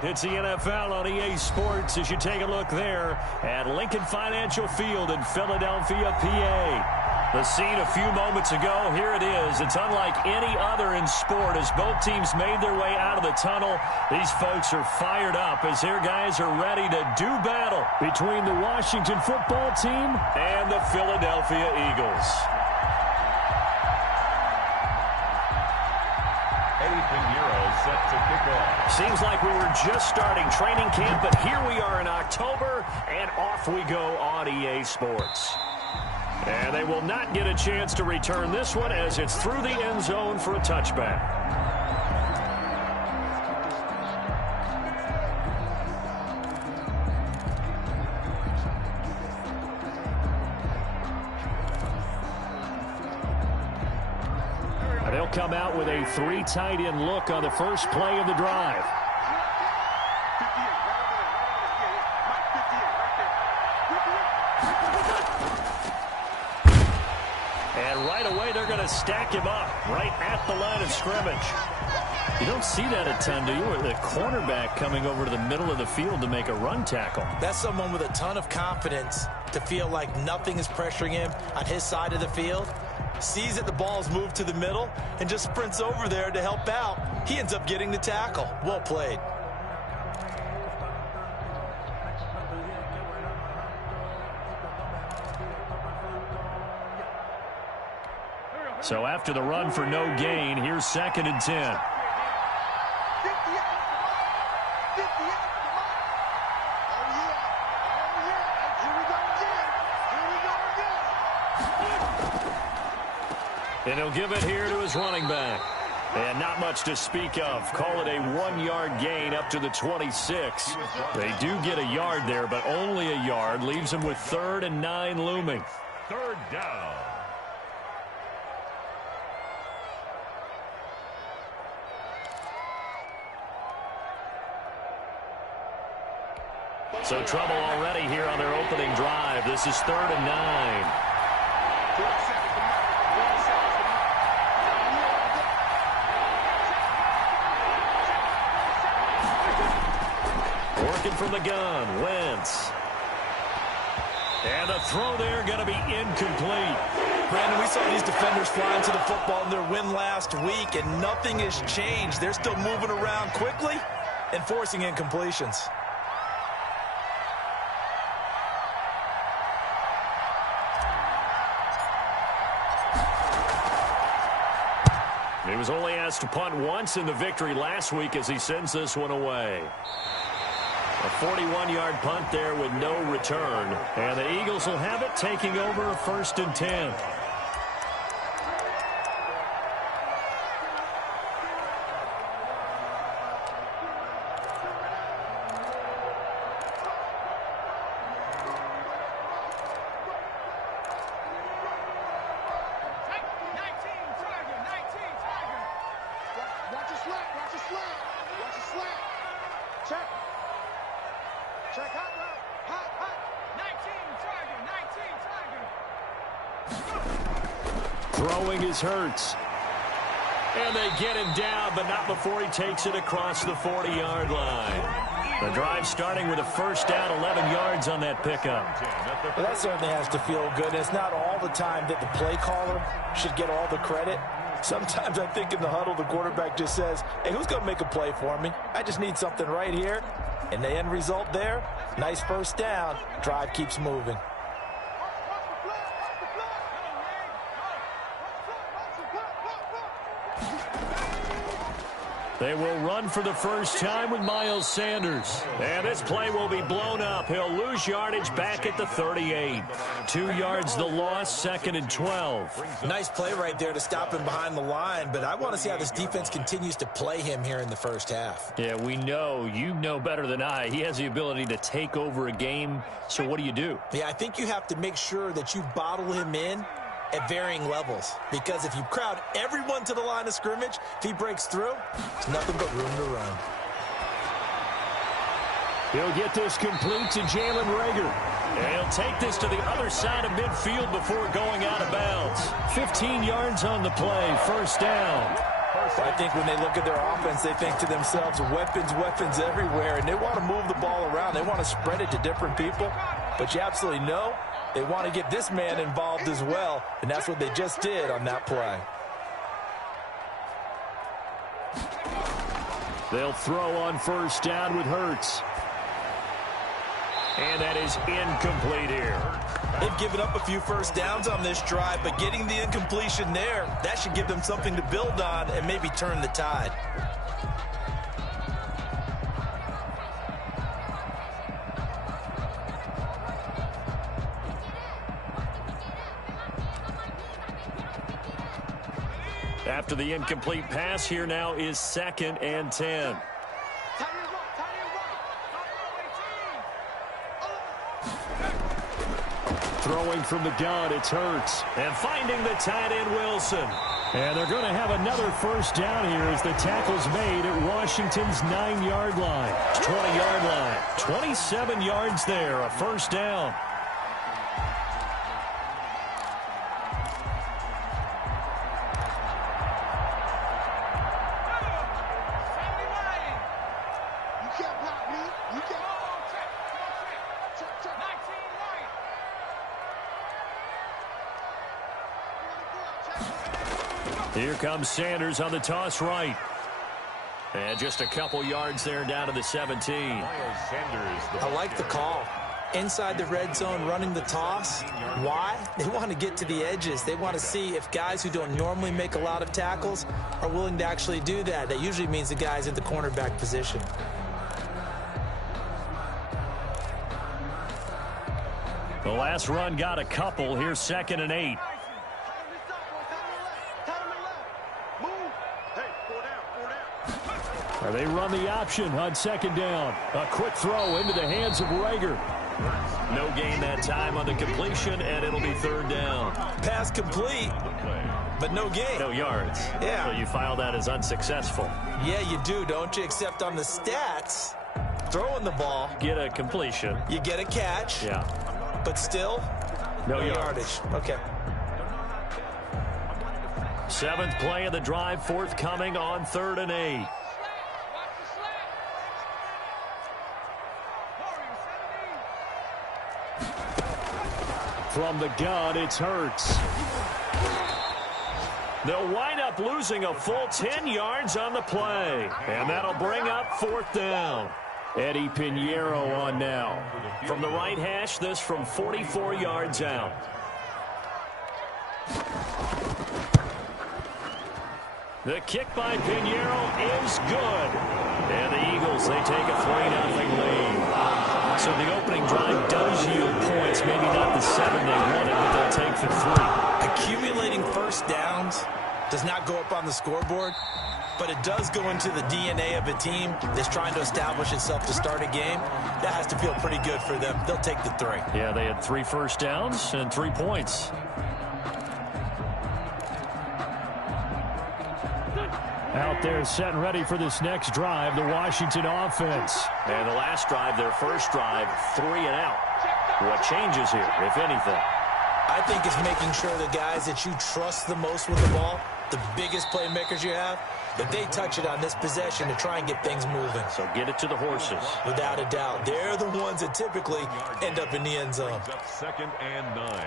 It's the NFL on EA Sports as you take a look there at Lincoln Financial Field in Philadelphia, PA. The scene a few moments ago, here it is. It's unlike any other in sport as both teams made their way out of the tunnel. These folks are fired up as their guys are ready to do battle between the Washington football team and the Philadelphia Eagles. Set to kick off. Seems like we were just starting training camp, but here we are in October, and off we go on EA Sports. And they will not get a chance to return this one as it's through the end zone for a touchback. They'll come out with a 3 tight end look on the first play of the drive. And right away they're going to stack him up right at the line of scrimmage. You don't see that a ton, do you? Or the cornerback coming over to the middle of the field to make a run tackle. That's someone with a ton of confidence to feel like nothing is pressuring him on his side of the field. Sees that the ball's moved to the middle and just sprints over there to help out. He ends up getting the tackle. Well played. So after the run for no gain, here's 2nd and 10. And he'll give it here to his running back. And not much to speak of. Call it a 1-yard gain up to the 26. They do get a yard there, but only a yard. Leaves them with 3rd and 9 looming. 3rd down. So trouble already here on their opening drive. This is 3rd and 9. Working from the gun, Wentz. And the throw there going to be incomplete. Brandon, we saw these defenders fly into the football in their win last week, and nothing has changed. They're still moving around quickly and forcing incompletions. He was only asked to punt once in the victory last week as he sends this one away. A 41-yard punt there with no return. And the Eagles will have it, taking over a 1st and 10. Throwing is Hurts. And they get him down, but not before he takes it across the 40-yard line. The drive starting with a 1st down, 11 yards on that pickup. Well, that certainly has to feel good. It's not all the time that the play caller should get all the credit. Sometimes I think in the huddle, the quarterback just says, hey, who's going to make a play for me? I just need something right here. And the end result there, nice 1st down. Drive keeps moving. They will run for the first time with Miles Sanders. And this play will be blown up. He'll lose yardage back at the 38. 2 yards the loss, 2nd and 12. Nice play right there to stop him behind the line, but I want to see how this defense continues to play him here in the first half. Yeah, we know. You know better than I. He has the ability to take over a game. So what do you do? Yeah, I think you have to make sure that you bottle him in at varying levels, because if you crowd everyone to the line of scrimmage, if he breaks through, there's nothing but room to run. He'll get this complete to Jalen Reagor. And he'll take this to the other side of midfield before going out of bounds. 15 yards on the play, 1st down. I think when they look at their offense, they think to themselves, weapons, weapons everywhere, and they want to move the ball around. They want to spread it to different people, but you absolutely know they want to get this man involved as well, and that's what they just did on that play. They'll throw on first down with Hurts. And that is incomplete here. They've given up a few first downs on this drive, but getting the incompletion there, that should give them something to build on and maybe turn the tide. After the incomplete pass, here now is 2nd and 10. Throwing from the gun, it's Hurts. And finding the tight end, Wilson. And they're going to have another first down here as the tackle's made at Washington's 9-yard line. 20-yard line. 27 yards there, a first down. Here comes Sanders on the toss right. And just a couple yards there down to the 17. I like the call. Inside the red zone running the toss. Why? They want to get to the edges. They want to see if guys who don't normally make a lot of tackles are willing to actually do that. That usually means the guy's in the cornerback position. The last run got a couple. Here's 2nd and 8. They run the option on 2nd down. A quick throw into the hands of Rager. No gain that time on the completion, and it'll be 3rd down. Pass complete, but no gain. No yards. Yeah. So you file that as unsuccessful. Yeah, you do, don't you? Except on the stats, throwing the ball. Get a completion. You get a catch. Yeah. But still, no yardage. Okay. 7th play of the drive, forthcoming on 3rd and 8. From the gun, it's Hurts. They'll wind up losing a full 10 yards on the play. And that'll bring up 4th down. Eddie Pinheiro on now. From the right hash, this from 44 yards out. The kick by Pinheiro is good. And the Eagles, they take a 3-0 lead. So the opening drive does yield points, maybe not the 7 they wanted, but they'll take the 3. Accumulating first downs does not go up on the scoreboard, but it does go into the DNA of a team that's trying to establish itself to start a game. That has to feel pretty good for them. They'll take the 3. Yeah, they had 3 first downs and 3 points. Out there set and ready for this next drive, the Washington offense. And the last drive, their first drive, 3 and out. What changes here, if anything? I think it's making sure the guys that you trust the most with the ball, the biggest playmakers you have, that they touch it on this possession to try and get things moving. So get it to the horses. Without a doubt. They're the ones that typically end up in the end zone. 2nd and 9.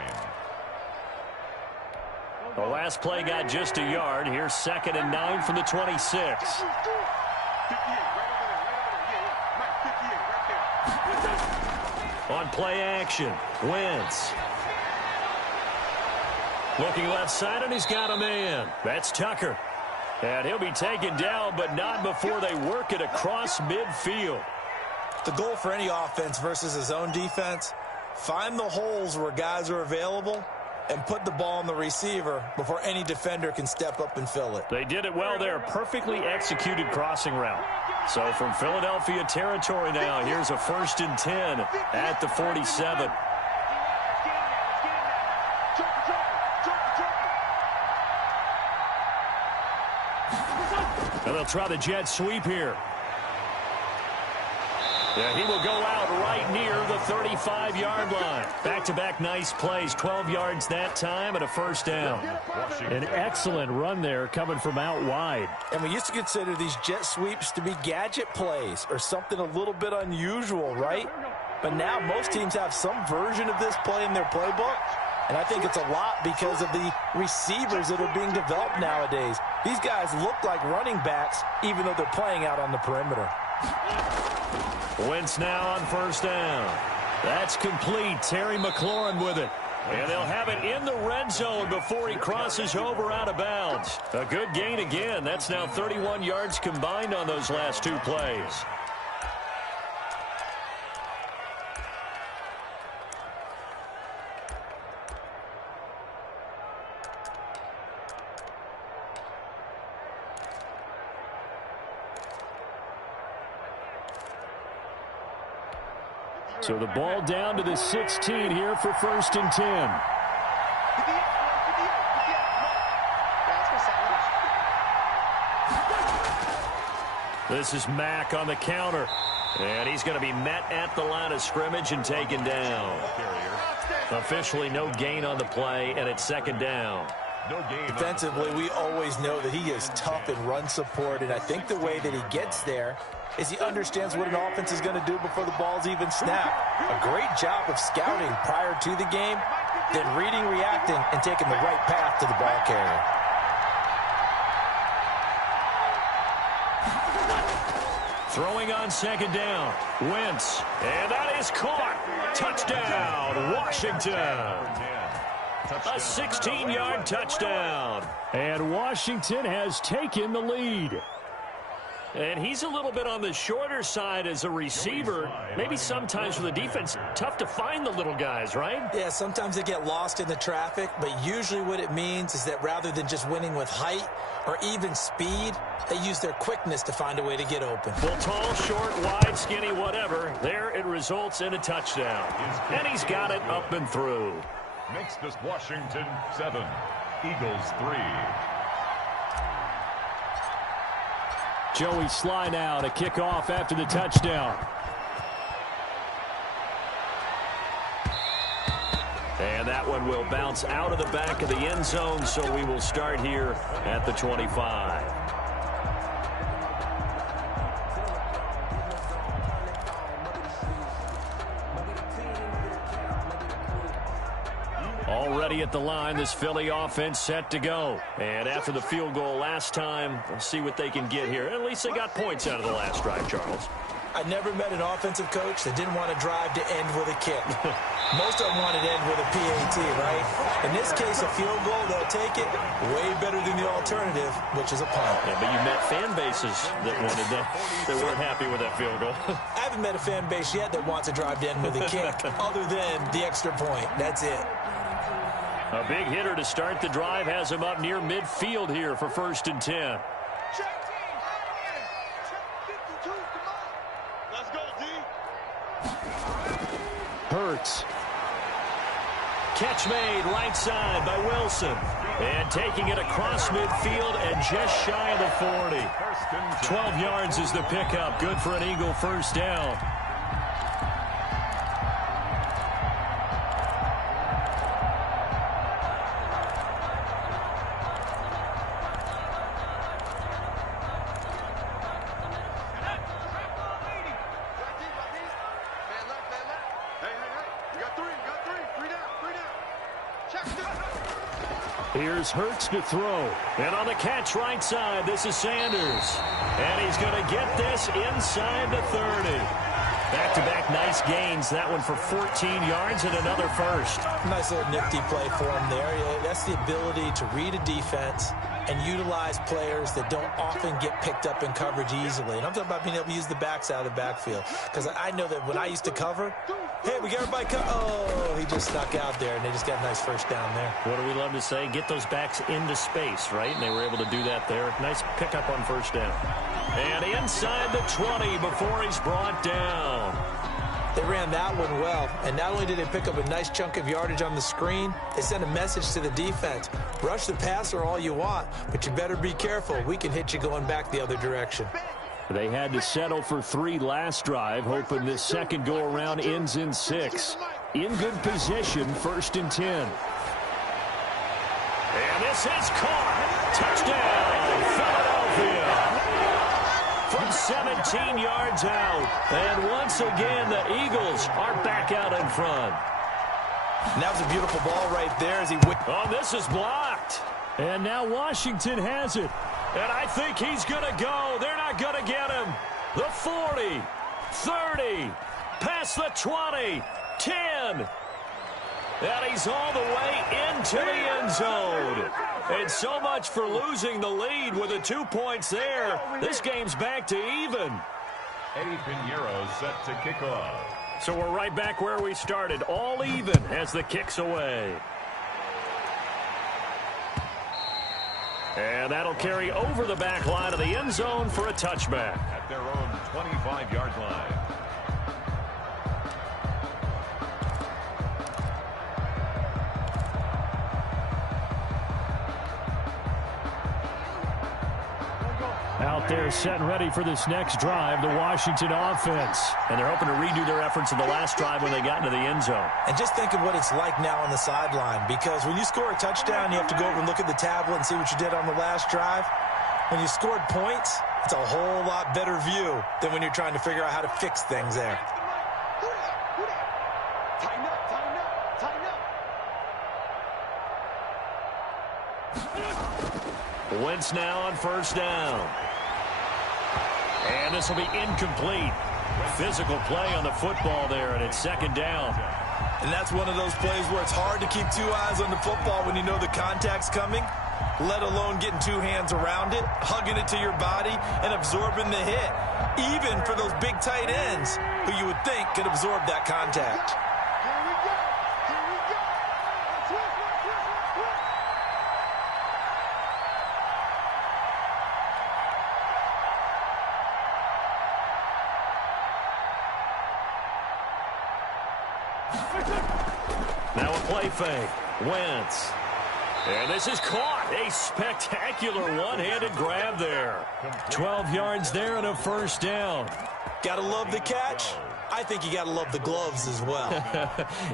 The last play got just a yard. Here's 2nd and 9 from the 26. On play action, Wentz. Looking left side, and he's got a man. That's Tucker. And he'll be taken down, but not before they work it across midfield. The goal for any offense versus his own defense, find the holes where guys are available and put the ball on the receiver before any defender can step up and fill it. They did it well there. Perfectly executed crossing route. So from Philadelphia territory now, here's a 1st and 10 at the 47. And they'll try the jet sweep here. Yeah, he will go out right near the 35-yard line. Back-to-back nice plays. 12 yards that time and a first down. An excellent run there coming from out wide. And we used to consider these jet sweeps to be gadget plays or something a little bit unusual, right? But now most teams have some version of this play in their playbook. And I think it's a lot because of the receivers that are being developed nowadays. These guys look like running backs even though they're playing out on the perimeter. Wentz now on first down. That's complete. Terry McLaurin with it. And they'll have it in the red zone before he crosses over out of bounds. A good gain again. That's now 31 yards combined on those last two plays. So the ball down to the 16 here for 1st and 10. This is Mack on the counter. And he's going to be met at the line of scrimmage and taken down. Officially no gain on the play, and it's 2nd down. Defensively, we always know that he is tough in run support, and I think the way that he gets there is he understands what an offense is going to do before the ball's even snapped. A great job of scouting prior to the game, then reading, reacting, and taking the right path to the ball carrier. Throwing on 2nd down. Wentz. And that is caught. Touchdown, Washington. A 16-yard touchdown. And Washington has taken the lead. And he's a little bit on the shorter side as a receiver. Maybe sometimes for the defense, tough to find the little guys, right? Yeah, sometimes they get lost in the traffic, but usually what it means is that rather than just winning with height or even speed, they use their quickness to find a way to get open. Well, tall, short, wide, skinny, whatever, there it results in a touchdown. And he's got it up and through. Makes this Washington 7, Eagles 3. Joey Sly now to kick off after the touchdown. And that one will bounce out of the back of the end zone, so we will start here at the 25. Already at the line, this Philly offense set to go. And after the field goal last time, we'll see what they can get here. At least they got points out of the last drive, Charles. I never met an offensive coach that didn't want to drive to end with a kick. Most of them wanted to end with a PAT, right? In this case, a field goal, they'll take it way better than the alternative, which is a punt. Yeah, but you met fan bases that wanted that, that weren't happy with that field goal. I haven't met a fan base yet that wants to drive to end with a kick, other than the extra point. That's it. A big hitter to start the drive has him up near midfield here for 1st and 10. Hurts. Catch made right side by Wilson. And taking it across midfield and just shy of the 40. 12 yards is the pickup. Good for an Eagle first down. Here's Hurts to throw. And on the catch right side, this is Sanders. And he's going to get this inside the 30. Back-to-back nice gains. That one for 14 yards and another first. Nice little nifty play for him there. That's the ability to read a defense and utilize players that don't often get picked up in coverage easily. And I'm talking about being able to use the backs out of the backfield. Because I know that when I used to cover, hey, we got everybody oh, he just snuck out there, and they just got a nice first down there. What do we love to say? Get those backs into space, right? And they were able to do that there. Nice pickup on first down. And inside the 20 before he's brought down. They ran that one well, and not only did they pick up a nice chunk of yardage on the screen, they sent a message to the defense. Rush the passer all you want, but you better be careful. We can hit you going back the other direction. They had to settle for 3 last drive, hoping this second go-around ends in 6. In good position, 1st and 10. And this is caught. Touchdown, Philadelphia. From 17 yards out. And once again, the Eagles are back out in front. And that was a beautiful ball right there as he Oh, this is blocked. And now Washington has it. And I think he's going to go. They're not going to get him. The 40, 30, past the 20, 10. And he's all the way into the end zone. And so much for losing the lead with the 2 points there. This game's back to even. Eddie Pinheiro set to kick off. So we're right back where we started, all even as the kick's away. And that'll carry over the back line of the end zone for a touchback. At their own 25-yard line. Out there set and ready for this next drive, the Washington offense. And they're hoping to redo their efforts in the last drive when they got into the end zone. And just think of what it's like now on the sideline, because when you score a touchdown, you have to go over and look at the tablet and see what you did on the last drive. When you scored points, it's a whole lot better view than when you're trying to figure out how to fix things there. Wentz now on 1st down. And this will be incomplete. Physical play on the football there, and it's 2nd down. And that's one of those plays where it's hard to keep 2 eyes on the football when you know the contact's coming, let alone getting 2 hands around it, hugging it to your body, and absorbing the hit, even for those big tight ends who you would think could absorb that contact. Now a play fake. Wentz. And this is caught. A spectacular one-handed grab there. 12 yards there and a 1st down. Gotta love the catch. I think you gotta love the gloves as well.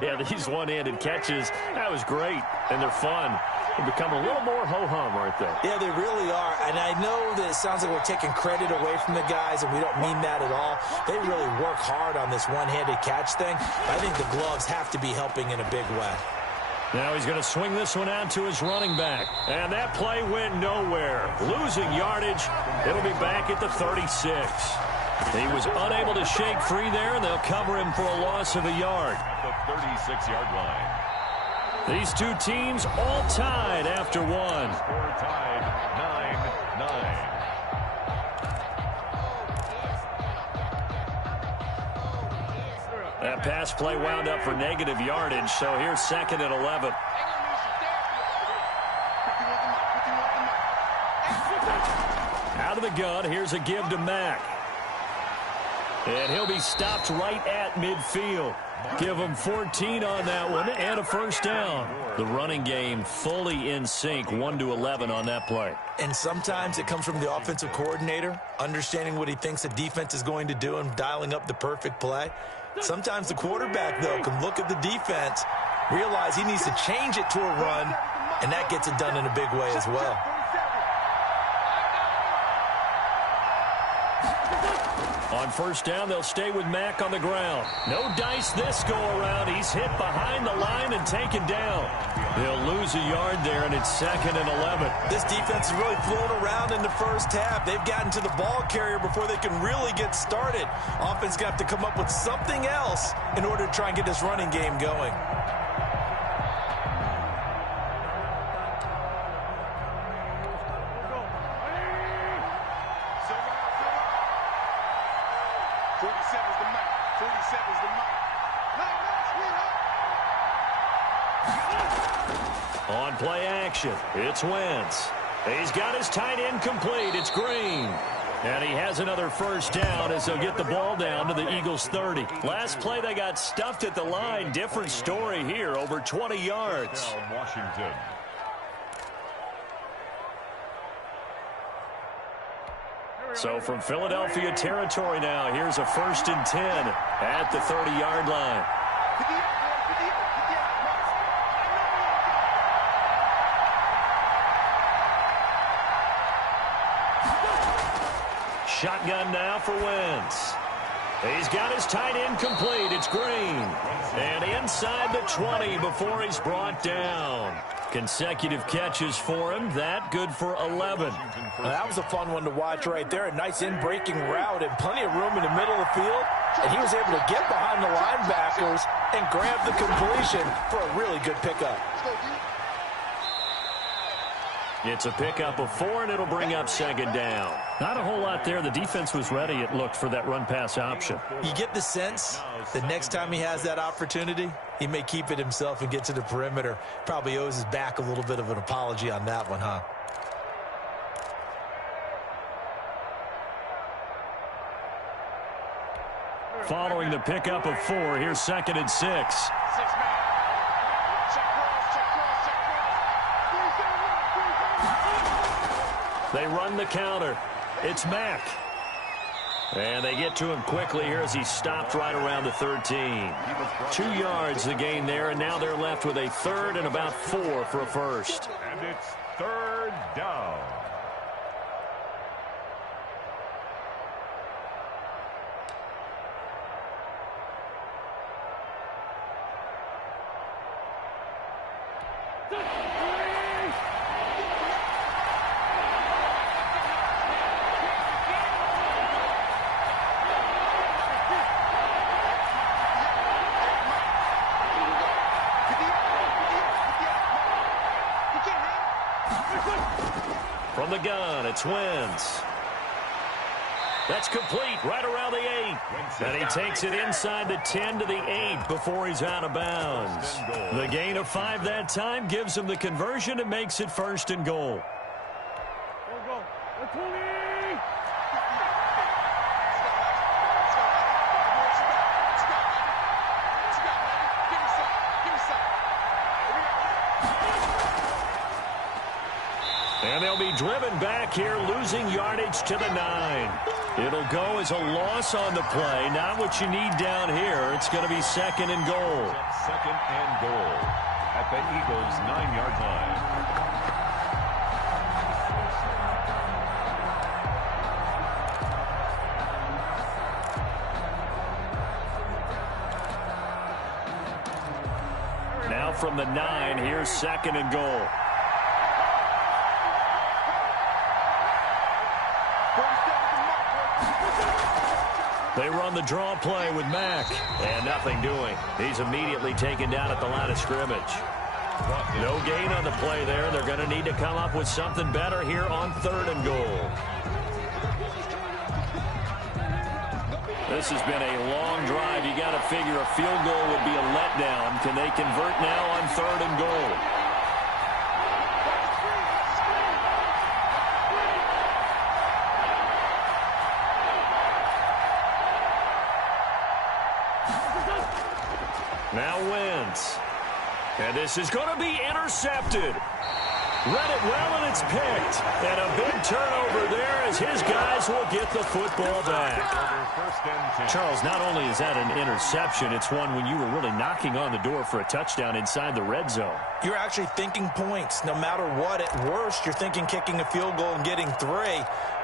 Yeah, these one-handed catches, that was great. And they're fun. They become a little more ho-hum, aren't they? Yeah, they really are. And I know that it sounds like we're taking credit away from the guys, and we don't mean that at all. They really work hard on this one-handed catch thing. I think the gloves have to be helping in a big way. Now he's going to swing this one out to his running back. And that play went nowhere. Losing yardage. It'll be back at the 36. He was unable to shake free there, and they'll cover him for a loss of a yard. At the 36-yard line. These two teams all tied after one. Score tied 9-9. That pass play wound up for negative yardage, so here's 2nd and 11. Out of the gun, here's a give to Mack. And he'll be stopped right at midfield. Give him 14 on that one and a 1st down. The running game fully in sync, 1-11 on that play. And sometimes it comes from the offensive coordinator, understanding what he thinks the defense is going to do and dialing up the perfect play. Sometimes the quarterback, though, can look at the defense, realize he needs to change it to a run, and that gets it done in a big way as well. On 1st down, they'll stay with Mack on the ground. No dice this go-around. He's hit behind the line and taken down. They'll lose a yard there, and it's 2nd and 11. This defense is really flown around in the first half. They've gotten to the ball carrier before they can really get started. Offense got to come up with something else in order to try and get this running game going. On play action, it's Wentz. He's got his tight end complete. It's Green. And he has another 1st down as they'll get the ball down to the Eagles' 30. Last play, they got stuffed at the line. Different story here, over 20 yards. Washington. So from Philadelphia territory now, here's a 1st and 10 at the 30-yard line. Shotgun now for Wentz. He's got his tight end complete. It's Green. And inside the 20 before he's brought down. Consecutive catches for him. That good for 11. Well, that was a fun one to watch right there. A nice in-breaking route and plenty of room in the middle of the field. And he was able to get behind the linebackers and grab the completion for a really good pickup. It's a pickup of 4, and it'll bring up 2nd down. Not a whole lot there. The defense was ready, it looked, for that run-pass option. You get the sense the next time he has that opportunity, he may keep it himself and get to the perimeter. Probably owes his back a little bit of an apology on that one, huh? Following the pickup of 4, here's 2nd and 6. They run the counter. It's Mack. And they get to him quickly here as he stopped right around the 13. 2 yards the gain there, and now they're left with a 3rd and about 4 for a first. And it's 3rd down. From the gun, it's Wentz. That's complete right around the 8. And he takes it inside the 10 to the 8 before he's out of bounds. The gain of 5 that time gives him the conversion and makes it 1st and goal. And they'll be driven back here, losing yardage to the 9. It'll go as a loss on the play. Not what you need down here. It's going to be 2nd and goal. 2nd and goal at the Eagles' 9-yard line. Now from the 9, here's 2nd and goal. They run the draw play with Mack, and nothing doing. He's immediately taken down at the line of scrimmage. No gain on the play there. They're going to need to come up with something better here on 3rd and goal. This has been a long drive. You got to figure a field goal would be a letdown. Can they convert now on 3rd and goal? Now Wentz. And this is going to be intercepted. Read it well, and it's picked. And a big turnover there as his guys will get the football back. Charles, not only is that an interception, it's one when you were really knocking on the door for a touchdown inside the red zone. You're actually thinking points. No matter what, at worst, you're thinking kicking a field goal and getting 3.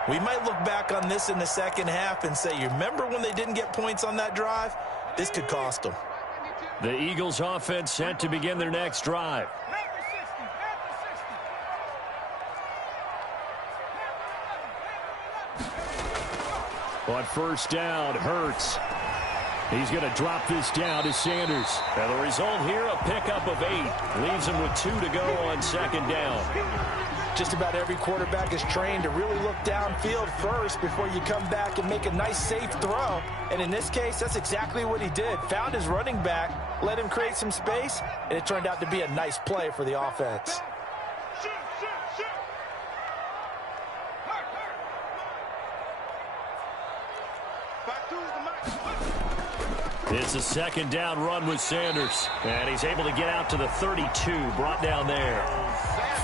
We might look back on this in the second half and say, you remember when they didn't get points on that drive? This could cost them. The Eagles offense set to begin their next drive. On 1st down, Hurts. He's going to drop this down to Sanders. And the result here, a pickup of 8. Leaves him with 2 to go on 2nd down. Just about every quarterback is trained to really look downfield first before you come back and make a nice, safe throw. And in this case, that's exactly what he did. Found his running back, let him create some space, and it turned out to be a nice play for the offense. It's a second down run with Sanders. And he's able to get out to the 32, brought down there.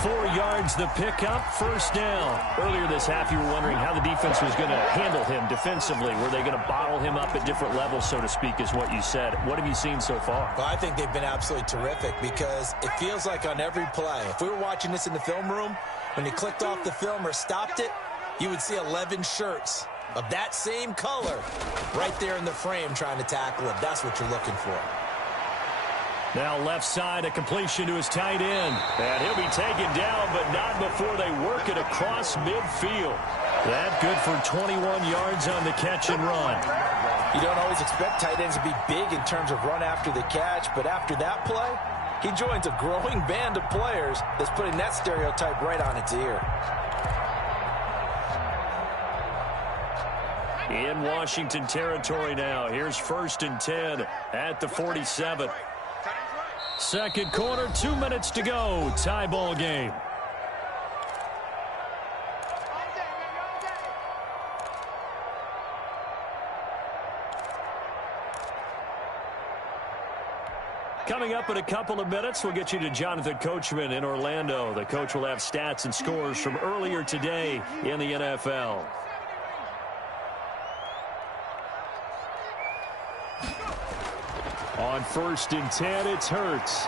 4 yards the pickup, first down. Earlier this half, you were wondering how the defense was going to handle him defensively. Were they going to bottle him up at different levels, so to speak, is what you said. What have you seen so far? Well, I think they've been absolutely terrific because it feels like on every play, if we were watching this in the film room, when you clicked off the film or stopped it, you would see 11 shirts of that same color right there in the frame trying to tackle it. That's what you're looking for. Now left side, a completion to his tight end. And he'll be taken down, but not before they work it across midfield. That good for 21 yards on the catch and run. You don't always expect tight ends to be big in terms of run after the catch, but after that play, he joins a growing band of players that's putting that stereotype right on its ear. In Washington territory now. Here's 1st and 10 at the 47. Second quarter, 2 minutes to go. Tie ball game. Coming up in a couple of minutes, we'll get you to Jonathan Coachman in Orlando. The coach will have stats and scores from earlier today in the NFL. On 1st and 10, it's Hurts.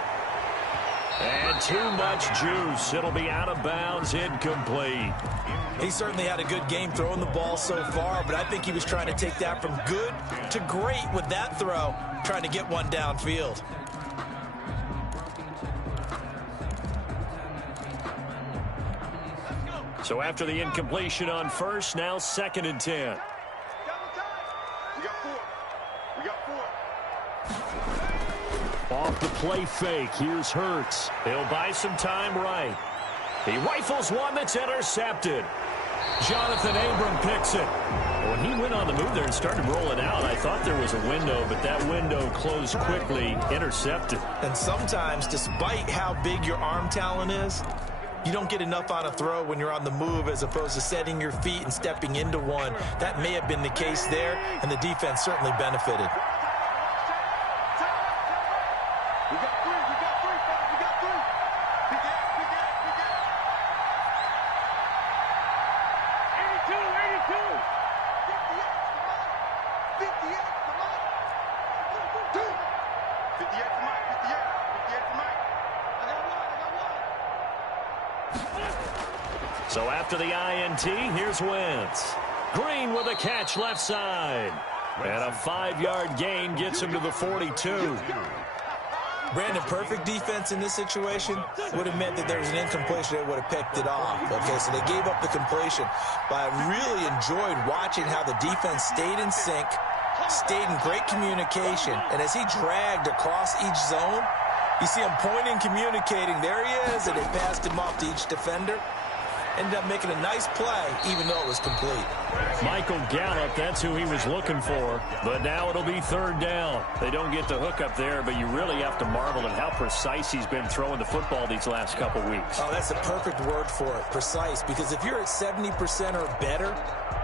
And too much juice. It'll be out of bounds, incomplete. He certainly had a good game throwing the ball so far, but I think he was trying to take that from good to great with that throw, trying to get one downfield. So after the incompletion on 1st, now 2nd and 10. Off the play fake, here's Hurts. He'll buy some time right. He rifles one that's intercepted. Jonathan Abram picks it. When he went on the move there and started rolling out, I thought there was a window, but that window closed quickly, intercepted. And sometimes, despite how big your arm talent is, you don't get enough on a throw when you're on the move as opposed to setting your feet and stepping into one. That may have been the case there, and the defense certainly benefited. So after the INT, here's Wentz. Green with a catch left side. And a 5-yard gain gets him to the 42. Brandon, perfect defense in this situation would have meant that there was an incompletion. They would have picked it off. Okay, so they gave up the completion. But I really enjoyed watching how the defense stayed in sync, stayed in great communication. And as he dragged across each zone, you see him pointing, communicating. There he is, and they passed him off to each defender. Ended up making a nice play, even though it was complete. Michael Gallup, that's who he was looking for. But now it'll be 3rd down. They don't get the hook up there, but you really have to marvel at how precise he's been throwing the football these last couple weeks. Oh, that's a perfect word for it, precise. Because if you're at 70% or better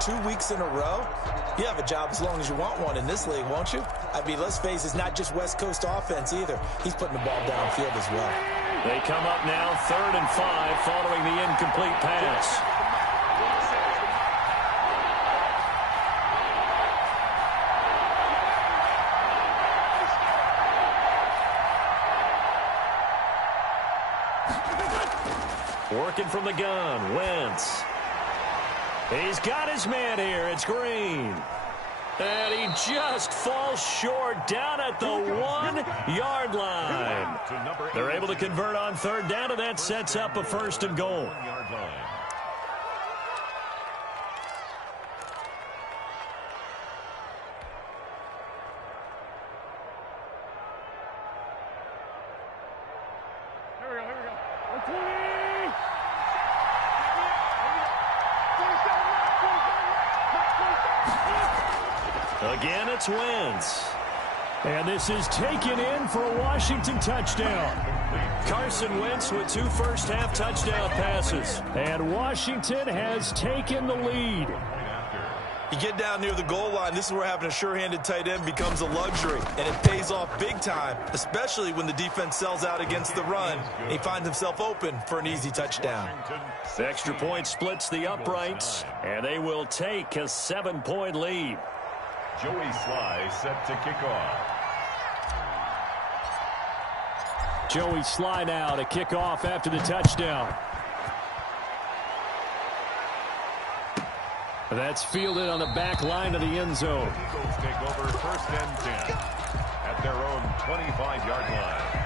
2 weeks in a row, you have a job as long as you want one in this league, won't you? I mean, let's face it, it's not just West Coast offense either. He's putting the ball downfield as well. They come up now 3rd and 5 following the incomplete pass. Working from the gun, Wentz. He's got his man here. It's Green. And he just falls short down at the 1-yard line. They're able to convert on 3rd down, and that sets up a 1st and goal. Again, it's Wentz. And this is taken in for a Washington touchdown. Carson Wentz with 2 first-half touchdown passes. And Washington has taken the lead. You get down near the goal line, this is where having a sure-handed tight end becomes a luxury, and it pays off big time, especially when the defense sells out against the run. He finds himself open for an easy touchdown. The extra point splits the uprights, and they will take a 7-point lead. Joey Sly set to kick off. Joey Sly now to kick off after the touchdown. That's fielded on the back line of the end zone. Eagles take over 1st and 10 at their own 25-yard line.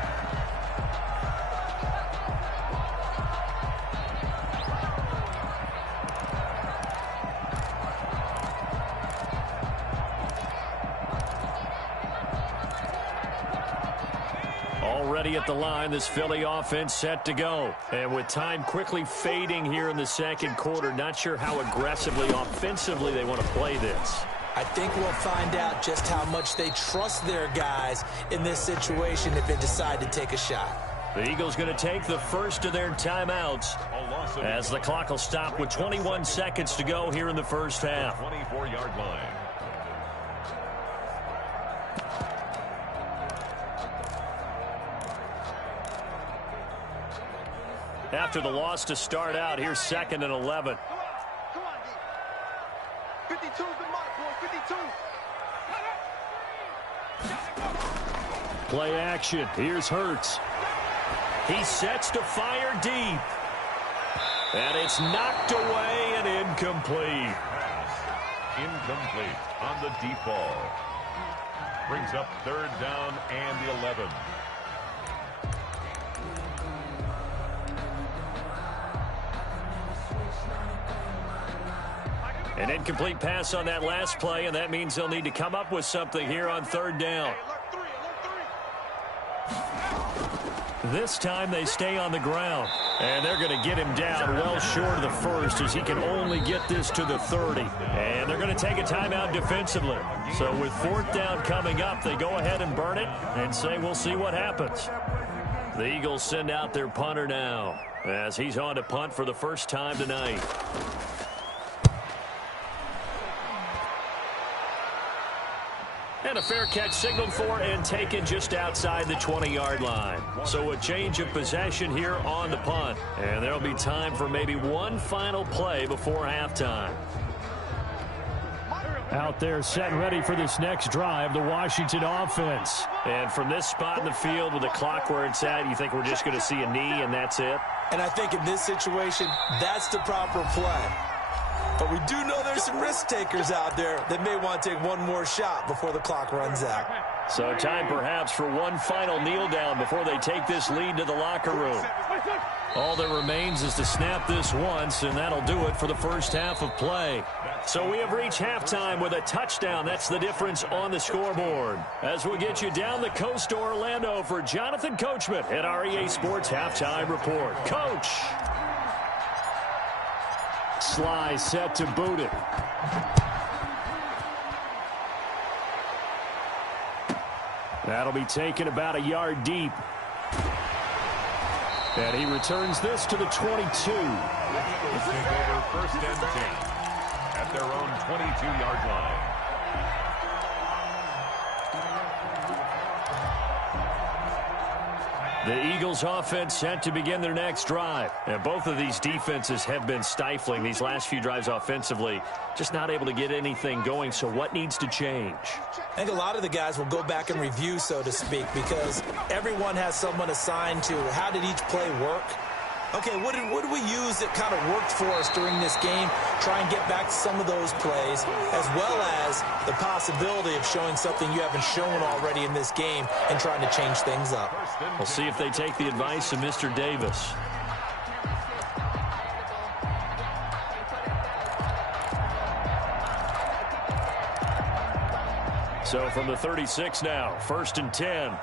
Already at the line, this Philly offense set to go. And with time quickly fading here in the second quarter, not sure how aggressively, offensively they want to play this. I think we'll find out just how much they trust their guys in this situation if they decide to take a shot. The Eagles going to take the first of their timeouts as the clock will stop with 21 seconds to go here in the first half. 24-yard line. After the loss to start out, here's 2nd and 11. Come on, D. 52's the mark, boy. 52. Play action. Here's Hurts. He sets to fire deep. And it's knocked away and incomplete. Pass incomplete on the deep ball. Brings up 3rd down and 11. An incomplete pass on that last play, and that means they'll need to come up with something here on 3rd down. This time they stay on the ground, and they're going to get him down well short of the first as he can only get this to the 30. And they're going to take a timeout defensively. So with 4th down coming up, they go ahead and burn it and say we'll see what happens. The Eagles send out their punter now as he's on to punt for the first time tonight. And a fair catch signaled for and taken just outside the 20-yard line. So a change of possession here on the punt. And there'll be time for maybe one final play before halftime. Out there set and ready for this next drive, the Washington offense. And from this spot in the field with the clock where it's at, you think we're just going to see a knee and that's it? And I think in this situation, that's the proper play. But we do know there's some risk takers out there that may want to take one more shot before the clock runs out. So time perhaps for one final kneel down before they take this lead to the locker room. All that remains is to snap this once, and that'll do it for the first half of play. So we have reached halftime with a touchdown. That's the difference on the scoreboard. As we'll get you down the coast to Orlando for Jonathan Coachman at our EA Sports Halftime Report. Coach! Sly set to boot it. That'll be taken about a yard deep. And he returns this to the 22. The Eagles take over 1st and 10 at their own 22-yard line. The Eagles offense set to begin their next drive. And both of these defenses have been stifling these last few drives offensively. Just not able to get anything going. So what needs to change? I think a lot of the guys will go back and review, so to speak, because everyone has someone assigned to how did each play work. Okay, what did we use that kind of worked for us during this game? Try and get back to some of those plays, as well as the possibility of showing something you haven't shown already in this game and trying to change things up. We'll see if they take the advice of Mr. Davis. So from the 36 now, 1st and 10.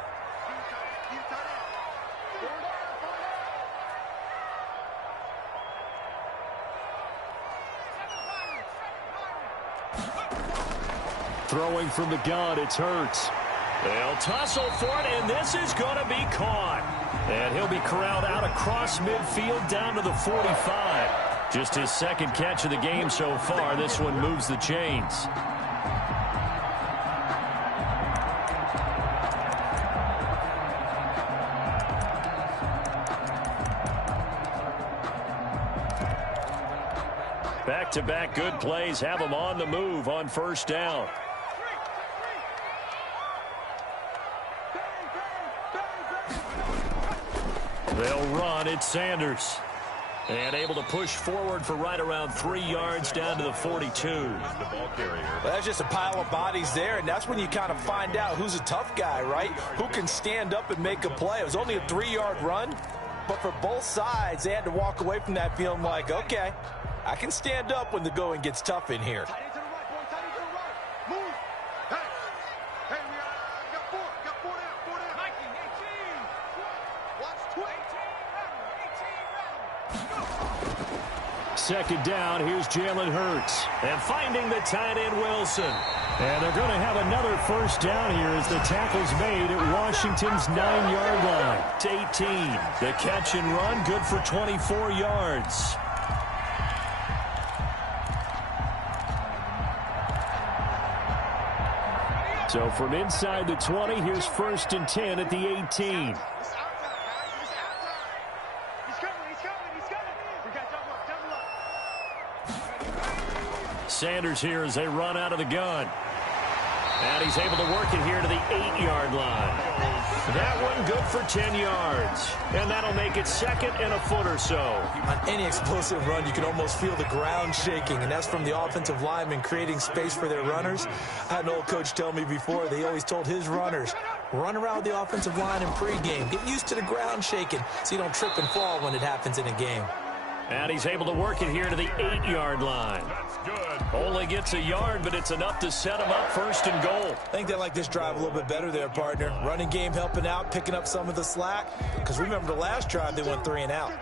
Throwing from the gun, it's Hurts. They'll tussle for it, and this is going to be caught. And he'll be corralled out across midfield down to the 45. Just his second catch of the game so far. This one moves the chains. Back-to-back good plays have them on the move on first down. They'll run. It's Sanders. And able to push forward for right around 3 yards down to the 42. Well, that's just a pile of bodies there, and that's when you kind of find out who's a tough guy, right? Who can stand up and make a play. It was only a 3-yard run, but for both sides, they had to walk away from that feeling like, okay, I can stand up when the going gets tough in here. Second down, here's Jalen Hurts. And finding the tight end, Wilson. And they're going to have another first down here as the tackle's made at Washington's 9-yard line. It's 18. The catch and run, good for 24 yards. So from inside the 20, here's 1st and 10 at the 18. Sanders here as they run out of the gun. And he's able to work it here to the 8-yard line. That one good for 10 yards. And that'll make it 2nd and a foot or so. On any explosive run, you can almost feel the ground shaking, and that's from the offensive linemen creating space for their runners. I had an old coach tell me before, they always told his runners, run around the offensive line in pregame. Get used to the ground shaking so you don't trip and fall when it happens in a game. And he's able to work it here to the 8-yard line. That's good. Only gets a yard, but it's enough to set him up 1st and goal. I think they like this drive a little bit better there, partner. Running game helping out, picking up some of the slack. Because remember the last drive, they went 3 and out.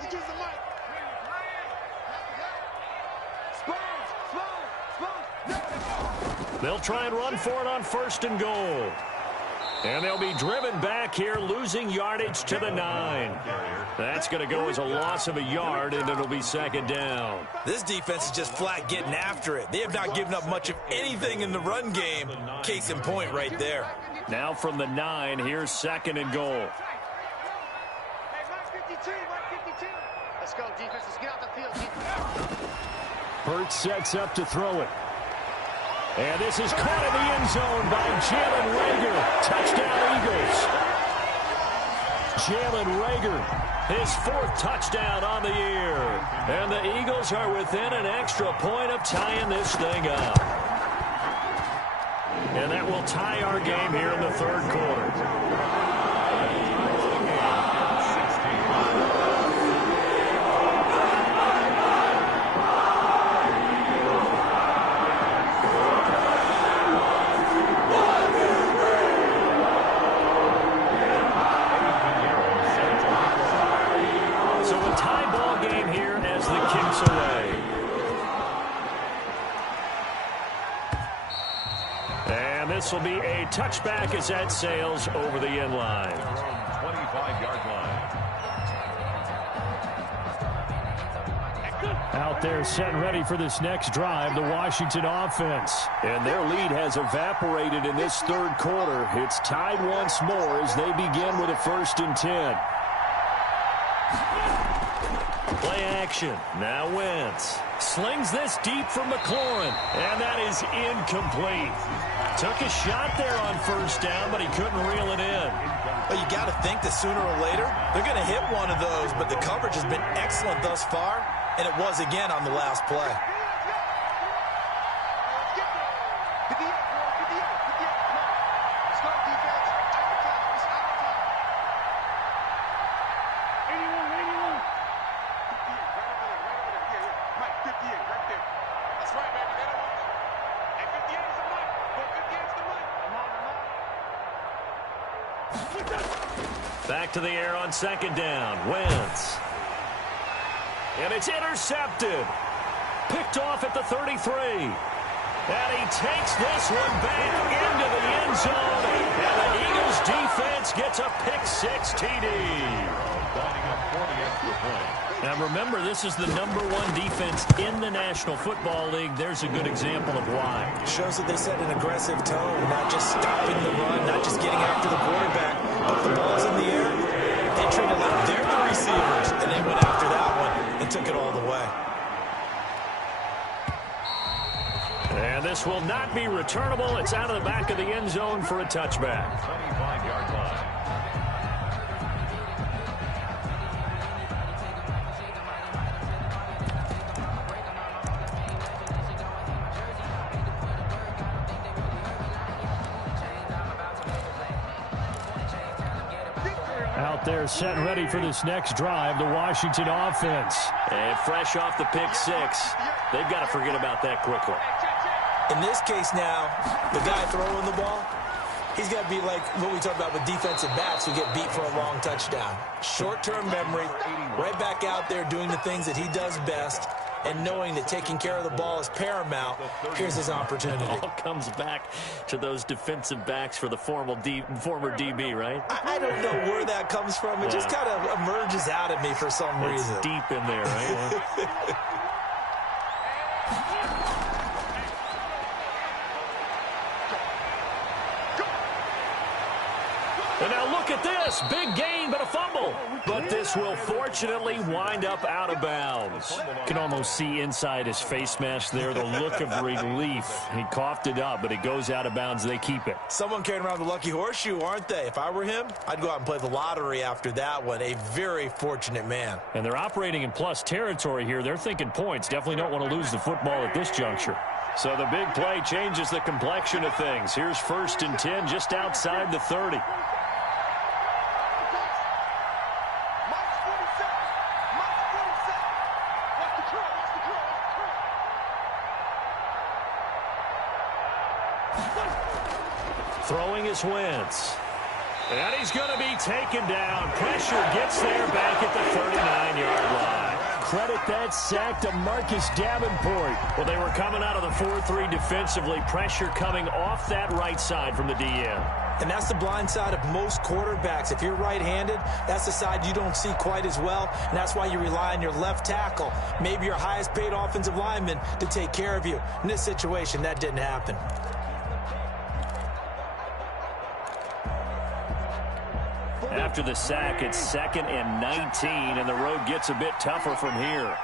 They'll try and run for it on 1st and goal. And they'll be driven back here, losing yardage to the 9. That's going to go as a loss of a yard, and it'll be 2nd down. This defense is just flat getting after it. They have not given up much of anything in the run game. Case in point right there. Now from the 9, here's 2nd and goal. Let's go, defense. Let's get out the field. Hurts sets up to throw it. And this is caught in the end zone by Jalen Reagor. Touchdown, Eagles. Jalen Reagor, his 4th touchdown on the year. And the Eagles are within an extra point of tying this thing up. And that will tie our game here in the 3rd quarter. This will be a touchback as that sails over the end line. 25-yard line. Out there set and ready for this next drive, the Washington offense. And their lead has evaporated in this 3rd quarter. It's tied once more as they begin with a 1st and 10. Play action. Now Wentz slings this deep from McLaurin, and that is incomplete. Took a shot there on 1st down, but he couldn't reel it in. Well, you got to think that sooner or later, they're going to hit one of those, but the coverage has been excellent thus far, and it was again on the last play. Back to the air on 2nd down. Wentz. And it's intercepted. Picked off at the 33. And he takes this one back into the end zone. And the Eagles defense gets a pick 6 TD. Lining up for the extra point. Now remember, this is the #1 defense in the National Football League. There's a good example of why. Shows that they set an aggressive tone, not just stopping the run, not just getting after the quarterback, but the ball's in the air. They treat it like they're the receivers, and they went after that one and took it all the way. And this will not be returnable. It's out of the back of the end zone for a touchback. 25-yard line. Out there set and ready for this next drive, the Washington offense. And fresh off the pick six, they've got to forget about that quickly. In this case now, the guy throwing the ball, he's got to be like what we talk about with defensive backs who get beat for a long touchdown. Short-term memory, right back out there doing the things that he does best, and knowing that taking care of the ball is paramount. Here's his opportunity. It all comes back to those defensive backs for the former DB, right? I don't know where that comes from. It just kind of emerges out of me for some reason. It's deep in there, right? And now look at this. Big gain, but a fumble. But this will fortunately wind up out of bounds. Can almost see inside his face mask there the look of relief. He coughed it up, but it goes out of bounds. They keep it. Someone carrying around the lucky horseshoe, aren't they? If I were him, I'd go out and play the lottery after that one. A very fortunate man. And they're operating in plus territory here. They're thinking points. Definitely don't want to lose the football at this juncture. So the big play changes the complexion of things. Here's 1st and 10 just outside the 30. Throwing is Wentz. And he's going to be taken down. Pressure gets there back at the 39-yard line. Credit that sack to Marcus Davenport. Well, they were coming out of the 4-3 defensively. Pressure coming off that right side from the DM. And that's the blind side of most quarterbacks. If you're right-handed, that's the side you don't see quite as well. And that's why you rely on your left tackle, maybe your highest-paid offensive lineman, to take care of you. In this situation, that didn't happen. After the sack, it's 2nd and 19, and the road gets a bit tougher from here.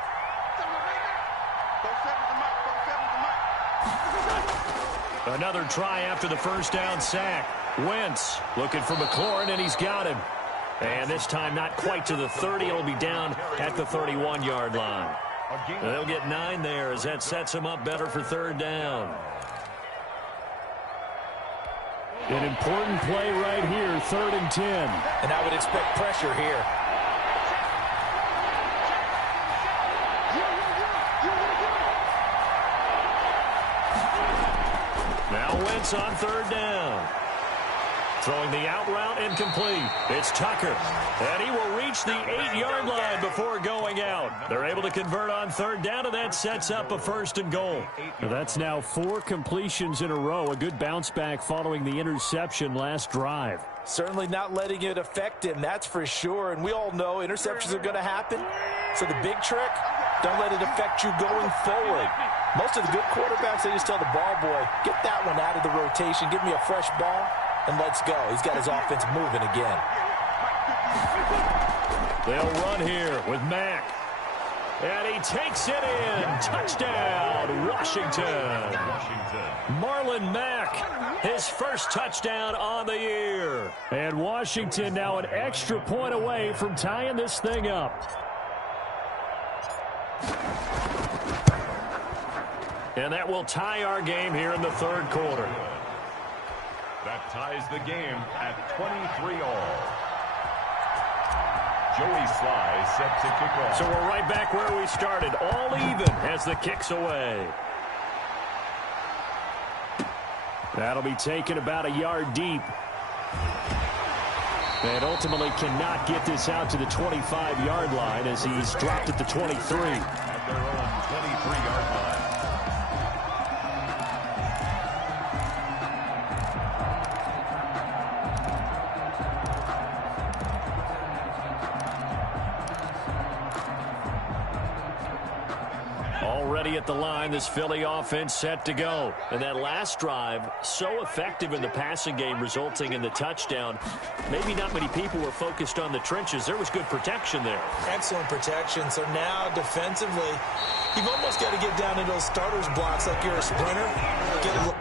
Another try after the first down sack. Wentz looking for McLaurin, and he's got him. And this time not quite to the 30. It'll be down at the 31-yard line. They'll get 9 there as that sets them up better for 3rd down. An important play right here, 3rd and 10. And I would expect pressure here. Now Wentz on 3rd down. Throwing the out route incomplete. It's Tucker. And he will reach the 8-yard line before going out. They're able to convert on 3rd down, and that sets up a 1st and goal. That's now 4 completions in a row. A good bounce back following the interception last drive. Certainly not letting it affect him, that's for sure. And we all know interceptions are going to happen. So the big trick, don't let it affect you going forward. Most of the good quarterbacks, they just tell the ball boy, get that one out of the rotation, give me a fresh ball, and let's go. He's got his offense moving again. They'll run here with Mack. And he takes it in. Touchdown, Washington. Marlon Mack, his first touchdown on the year. And Washington now an extra point away from tying this thing up. And that will tie our game here in the 3rd quarter. That ties the game at 23-all. Joey Sly set to kick off. So we're right back where we started, all even as the kick's away. That'll be taken about a yard deep. And ultimately cannot get this out to the 25-yard line as he's dropped at the 23. At their own 23-yard line. Already at the line, this Philly offense set to go. And that last drive, so effective in the passing game, resulting in the touchdown. Maybe not many people were focused on the trenches. There was good protection there. Excellent protection. So now defensively, you've almost got to get down to those starters blocks like you're a sprinter. Get a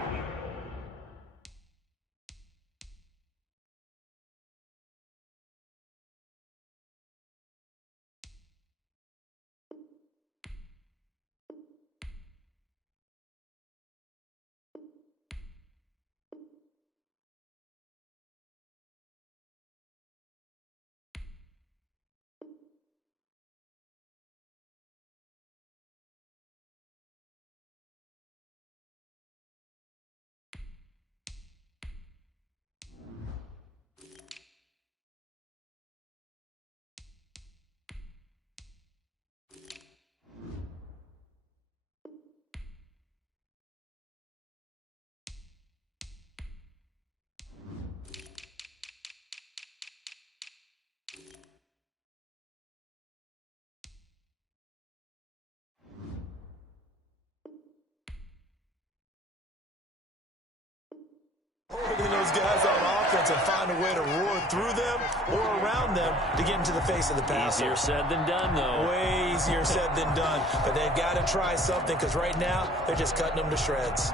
those guys on offense and find a way to roar through them or around them to get into the face of the passer. Easier said than done, though. Way easier said than done. But they've got to try something because right now they're just cutting them to shreds.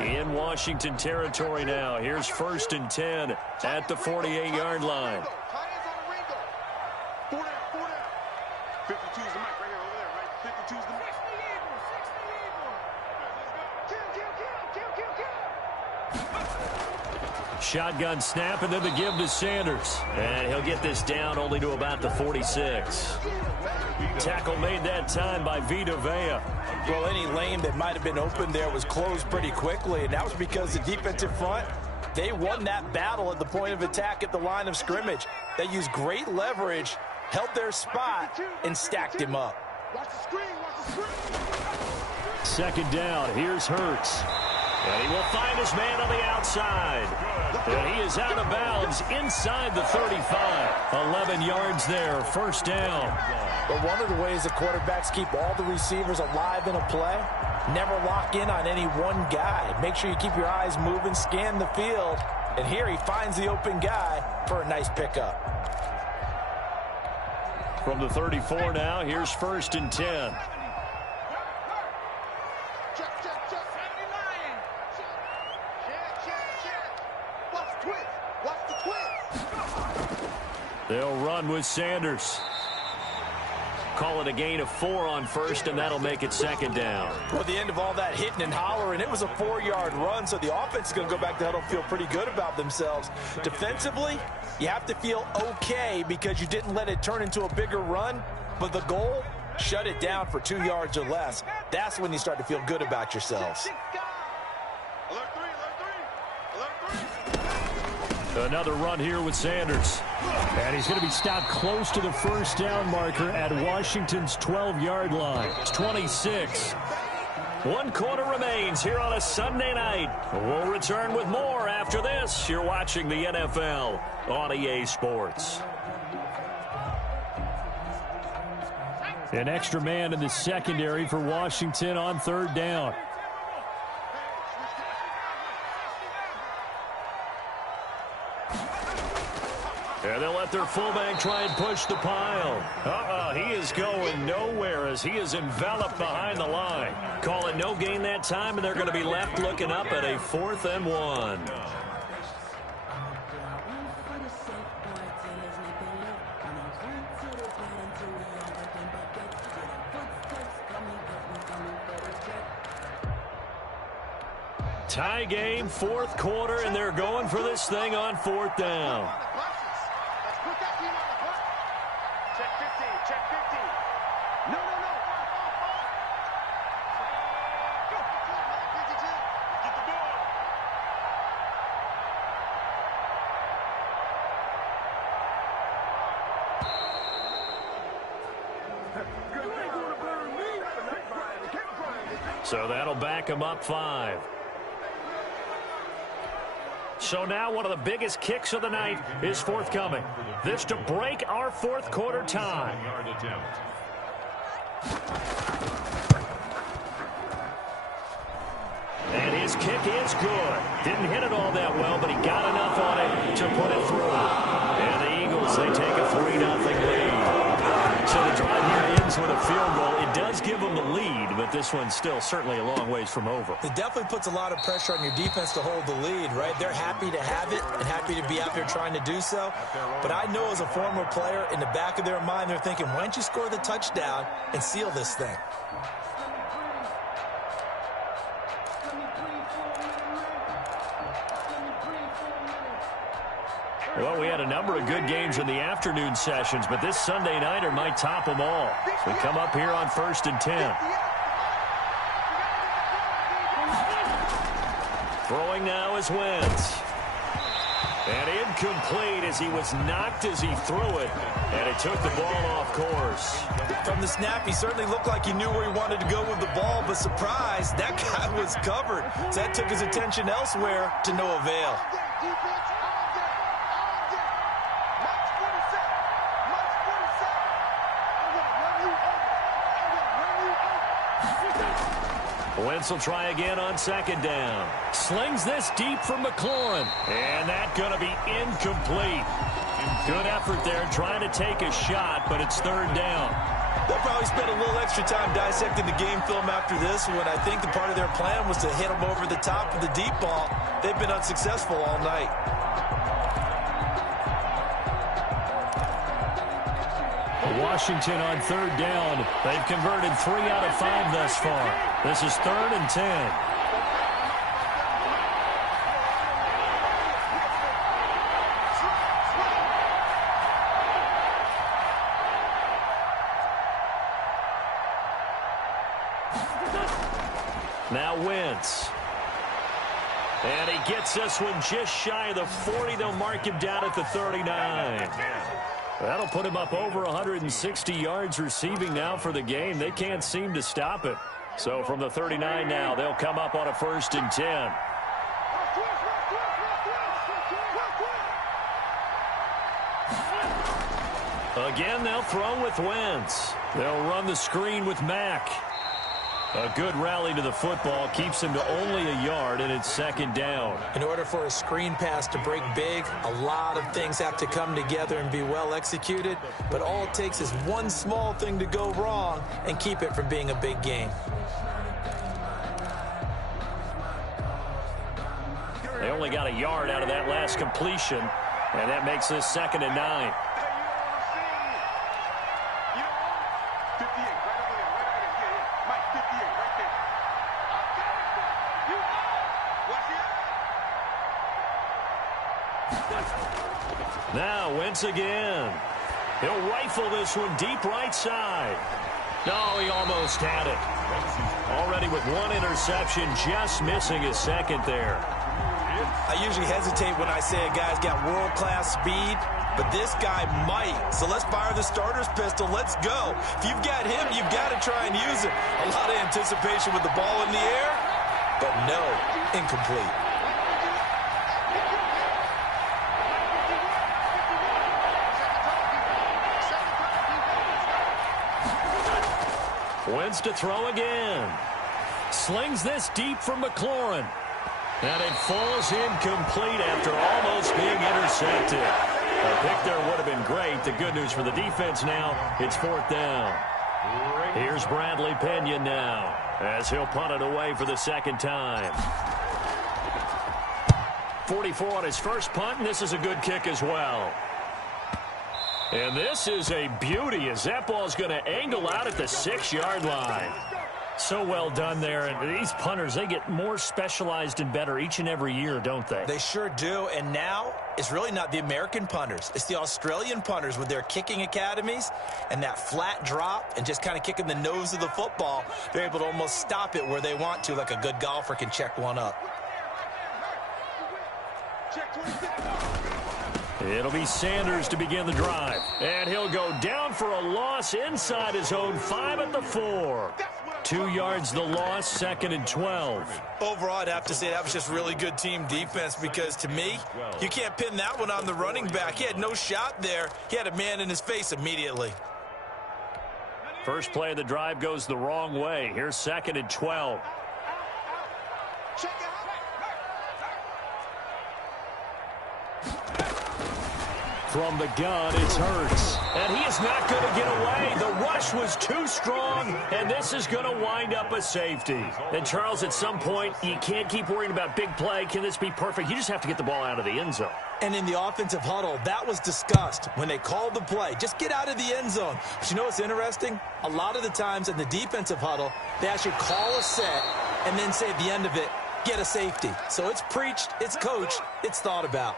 In Washington territory now. Here's 1st and 10 at the 48-yard line. 52's the mic right here over there, right? 52's the mic. Shotgun snap, and then the give to Sanders. And he'll get this down only to about the 46. Tackle made that time by Vita Vea. Well, any lane that might have been open there was closed pretty quickly, and that was because the defensive front, they won that battle at the point of attack at the line of scrimmage. They used great leverage, held their spot, and stacked him up. Watch the screen, watch the screen. 2nd down, here's Hurts. And he will find his man on the outside. And he is out of bounds inside the 35. 11 yards there, 1st down. But one of the ways the quarterbacks keep all the receivers alive in a play, never lock in on any one guy. Make sure you keep your eyes moving, scan the field. And here he finds the open guy for a nice pickup. From the 34 now, here's 1st and 10. They'll run with Sanders. Call it a gain of 4 on 1st, and that'll make it 2nd down. Well, at the end of all that hitting and hollering, it was a 4-yard run, so the offense is going to go back to huddle and feel pretty good about themselves. Defensively, you have to feel okay because you didn't let it turn into a bigger run, but the goal, shut it down for 2 yards or less. That's when you start to feel good about yourselves. Another run here with Sanders. And he's going to be stopped close to the 1st down marker at Washington's 12-yard line. It's 26. 1 quarter remains here on a Sunday night. We'll return with more after this. You're watching the NFL on EA Sports. An extra man in the secondary for Washington on 3rd down. And they'll let their fullback try and push the pile. He is going nowhere as he is enveloped behind the line. Call it no gain that time, and they're going to be left looking up at a 4th and 1. Tie game, 4th quarter, and they're going for this thing on 4th down. So that'll back him up 5. So now one of the biggest kicks of the night is forthcoming. This to break our fourth quarter tie. And his kick is good. Didn't hit it all that well, but he got enough on it to put it through. And the Eagles, they take a 3-0 lead. So the drive here ends with a field goal. It does give them the lead, but this one's still certainly a long ways from over. It definitely puts a lot of pressure on your defense to hold the lead, right? They're happy to have it and happy to be out there trying to do so. But I know as a former player, in the back of their mind, they're thinking, why don't you score the touchdown and seal this thing? Well, we had a number of good games in the afternoon sessions, but this Sunday nighter might top them all. We come up here on 1st and 10. Throwing now is Wentz. And incomplete as he was knocked as he threw it, and it took the ball off course. From the snap, he certainly looked like he knew where he wanted to go with the ball, but surprise, that guy was covered. So that took his attention elsewhere to no avail. Wentz will try again on 2nd down. Slings this deep from McLaurin. And that's going to be incomplete. Good effort there trying to take a shot, but it's 3rd down. They'll probably spend a little extra time dissecting the game film after this one. I think the part of their plan was to hit them over the top of the deep ball. They've been unsuccessful all night. Washington on 3rd down. They've converted 3 out of 5 thus far. This is 3rd and 10. Now Wentz. And he gets this one just shy of the 40. They'll mark him down at the 39. That'll put him up over 160 yards receiving now for the game. They can't seem to stop it. So from the 39 now, they'll come up on a 1st and 10. Again, they'll throw with Wentz. They'll run the screen with Mack. A good rally to the football keeps him to only a yard, and it's 2nd down. In order for a screen pass to break big, a lot of things have to come together and be well executed. But all it takes is one small thing to go wrong and keep it from being a big game. They only got a yard out of that last completion, and that makes this 2nd and 9. Now Wentz again. He'll rifle this one deep right side. No, he almost had it. Already with 1 interception, just missing his 2nd there. I usually hesitate when I say a guy's got world-class speed, but this guy might. So let's fire the starter's pistol. Let's go. If you've got him, you've got to try and use it. A lot of anticipation with the ball in the air, but no, incomplete. Wentz to throw again. Slings this deep from McLaurin. And it falls incomplete after almost being intercepted. A pick there would have been great. The good news for the defense now, it's 4th down. Here's Bradley Pena now as he'll punt it away for the 2nd time. 44 on his first punt, and this is a good kick as well. And this is a beauty as that ball's going to angle out at the 6-yard line. So well done there. And these punters, they get more specialized and better each and every year, don't they? They sure do. And now it's really not the American punters. It's the Australian punters with their kicking academies and that flat drop and just kind of kicking the nose of the football. They're able to almost stop it where they want to, like a good golfer can check one up. It'll be Sanders to begin the drive. And he'll go down for a loss inside his own 5 at the 4. 2 yards the loss, 2nd and 12. Overall, I'd have to say that was just really good team defense because, to me, you can't pin that one on the running back. He had no shot there. He had a man in his face immediately. First play of the drive goes the wrong way. Here's 2nd and 12. From the gun, it's Hurts. And he is not going to get away. The rush was too strong, and this is going to wind up a safety. And, Charles, at some point, you can't keep worrying about big play. Can this be perfect? You just have to get the ball out of the end zone. And in the offensive huddle, that was discussed when they called the play. Just get out of the end zone. But you know what's interesting? A lot of the times in the defensive huddle, they actually call a set and then say at the end of it, get a safety. So it's preached, it's coached, it's thought about.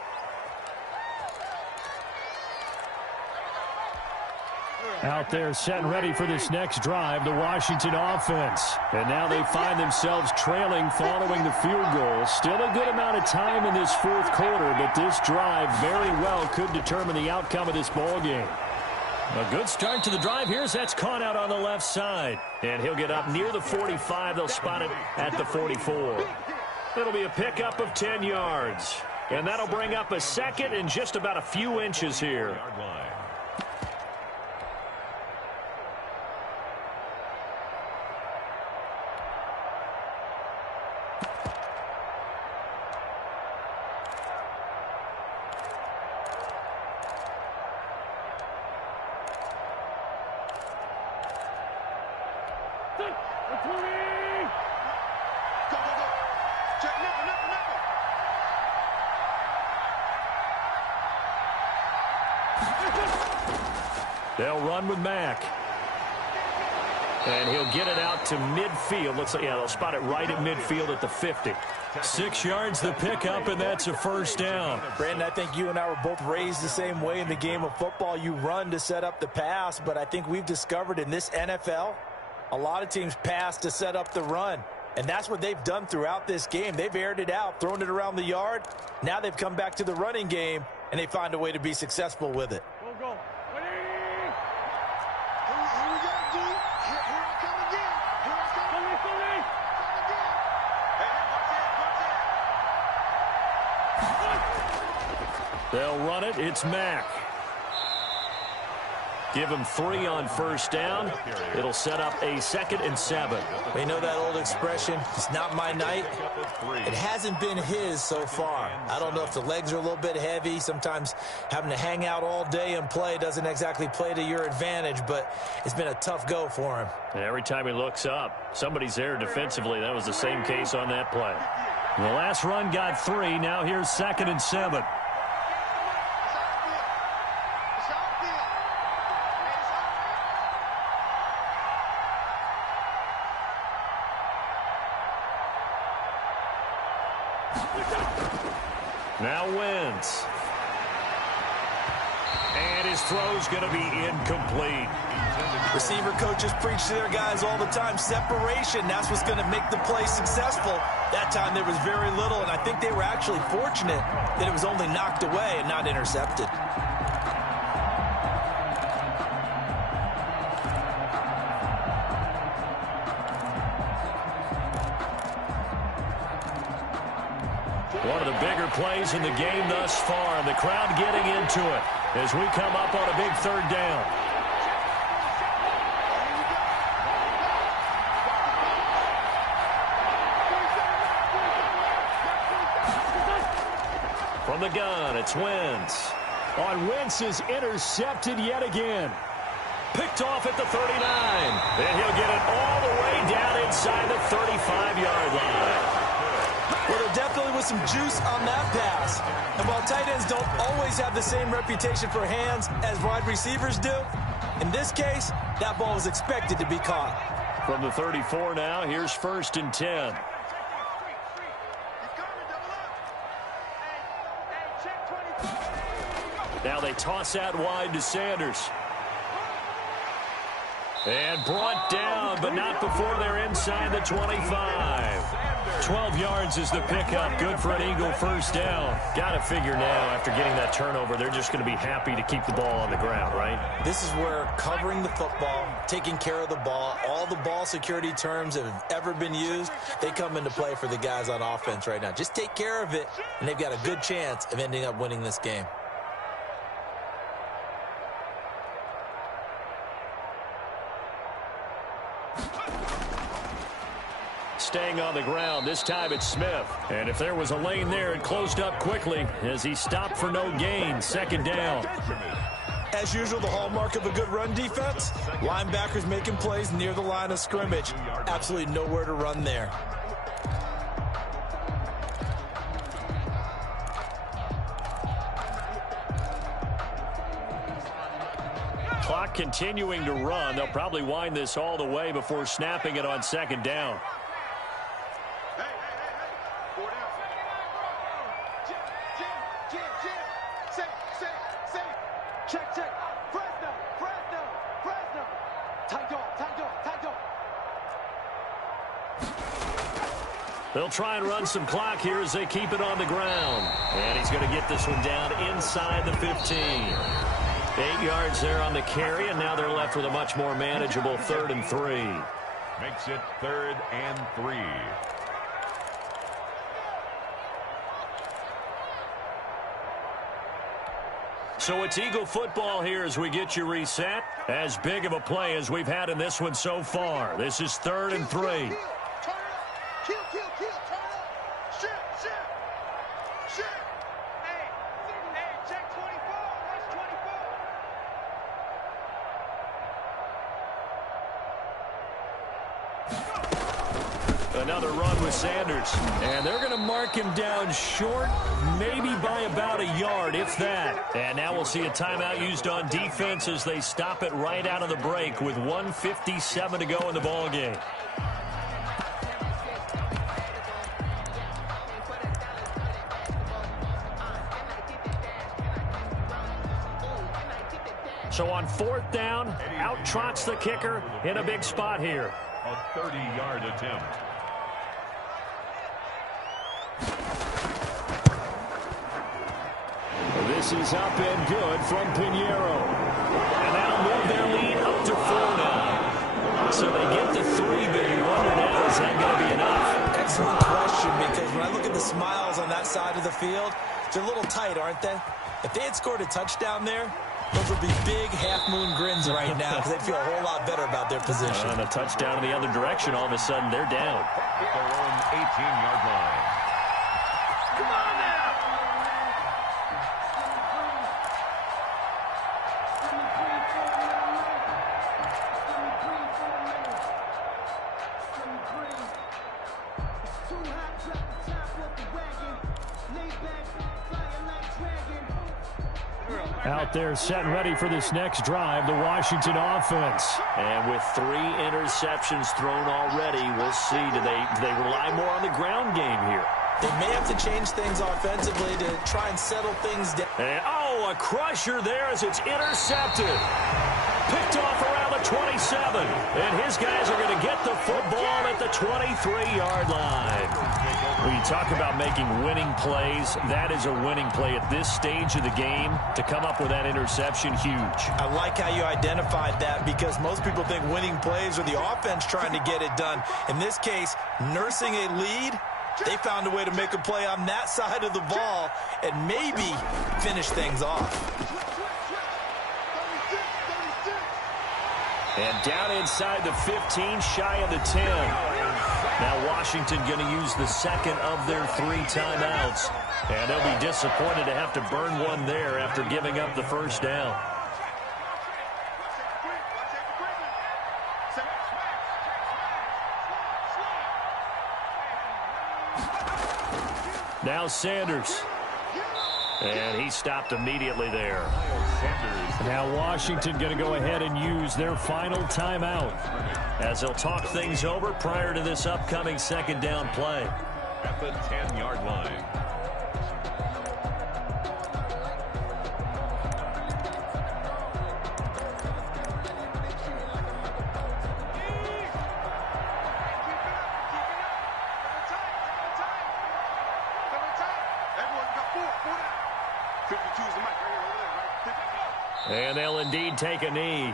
Out there set and ready for this next drive, the Washington offense. And now they find themselves trailing following the field goal. Still a good amount of time in this fourth quarter, but this drive very well could determine the outcome of this ball game. A good start to the drive. Here's that's caught out on the left side. And he'll get up near the 45. They'll spot it at the 44. It'll be a pickup of 10 yards. And that'll bring up a second and just about a few inches here. They'll run with Mack. And he'll get it out to midfield. Looks like, yeah, they'll spot it right at midfield at the 50. 6 yards the pickup, and that's a first down. Brandon, I think you and I were both raised the same way in the game of football. You run to set up the pass, but I think we've discovered in this NFL, a lot of teams pass to set up the run. And that's what they've done throughout this game. They've aired it out, thrown it around the yard. Now they've come back to the running game, and they find a way to be successful with it. They'll run it. It's Mack. Give him 3 on first down. It'll set up a 2nd and 7. We know that old expression, it's not my night. It hasn't been his so far. I don't know if the legs are a little bit heavy. Sometimes having to hang out all day and play doesn't exactly play to your advantage, but it's been a tough go for him. And every time he looks up, somebody's there defensively. That was the same case on that play. The last run got 3. Now here's 2nd and 7. Now Wentz. And his throw's going to be incomplete. Receiver coaches preach to their guys all the time. Separation, that's what's going to make the play successful. That time there was very little, and I think they were actually fortunate that it was only knocked away and not intercepted. One of the bigger plays in the game thus far. The crowd getting into it as we come up on a big 3rd down. From the gun, it's Wentz. On Wentz is intercepted yet again. Picked off at the 39. And he'll get it all the way down inside the 35-yard line. Well, there definitely was some juice on that pass. And while tight ends don't always have the same reputation for hands as wide receivers do, in this case, that ball was expected to be caught. From the 34 now, here's 1st and 10. Now they toss out wide to Sanders. And brought down, but not before they're inside the 25. 12 yards is the pickup. Good for an Eagle first down. Got to figure now, after getting that turnover, they're just going to be happy to keep the ball on the ground, right? This is where covering the football, taking care of the ball, all the ball security terms that have ever been used, they come into play for the guys on offense right now. Just take care of it, and they've got a good chance of ending up winning this game. Staying on the ground. This time it's Smith. And if there was a lane there, it closed up quickly as he stopped for no gain. Second down. As usual, the hallmark of a good run defense, linebackers making plays near the line of scrimmage. Absolutely nowhere to run there. Clock continuing to run. They'll probably wind this all the way before snapping it on second down. They'll try and run some clock here as they keep it on the ground. And he's going to get this one down inside the 15. 8 yards there on the carry, and now they're left with a much more manageable 3rd and 3. Makes it 3rd and 3. So it's Eagle football here as we get you reset. As big of a play as we've had in this one so far. This is 3rd and 3. Another run with Sanders. And they're going to mark him down short, maybe by about a yard, if that. And now we'll see a timeout used on defense as they stop it right out of the break with 1:57 to go in the ballgame. So on 4th down, out trots the kicker in a big spot here. A 30-yard attempt. This is up and good from Pinheiro. And that'll move their lead up to 4 now. So they get the 3, but you wonder now, is that going to be enough? Excellent question, because when I look at the smiles on that side of the field, they're a little tight, aren't they? If they had scored a touchdown there, those would be big half-moon grins right now because they feel a whole lot better about their position. And a touchdown in the other direction, all of a sudden they're down. At their own 18-yard line. Come on now! Out there set and ready for this next drive, the Washington offense. And with 3 interceptions thrown already, we'll see. Do they rely more on the ground game here? They may have to change things offensively to try and settle things down. And, a crusher there as it's intercepted. Picked off around the 27. And his guys are going to get the football at the 23-yard line. When you talk about making winning plays, that is a winning play at this stage of the game. To come up with that interception, huge. I like how you identified that because most people think winning plays are the offense trying to get it done. In this case, nursing a lead, they found a way to make a play on that side of the ball and maybe finish things off. And down inside the 15, shy of the 10. Now Washington going to use the second of their 3 timeouts. And they'll be disappointed to have to burn one there after giving up the first down. Now Sanders. And he stopped immediately there. Now Washington going to go ahead and use their final timeout as they'll talk things over prior to this upcoming second down play. At the 10-yard line. 52 is the mic right here, over there, right? And they'll indeed take a knee.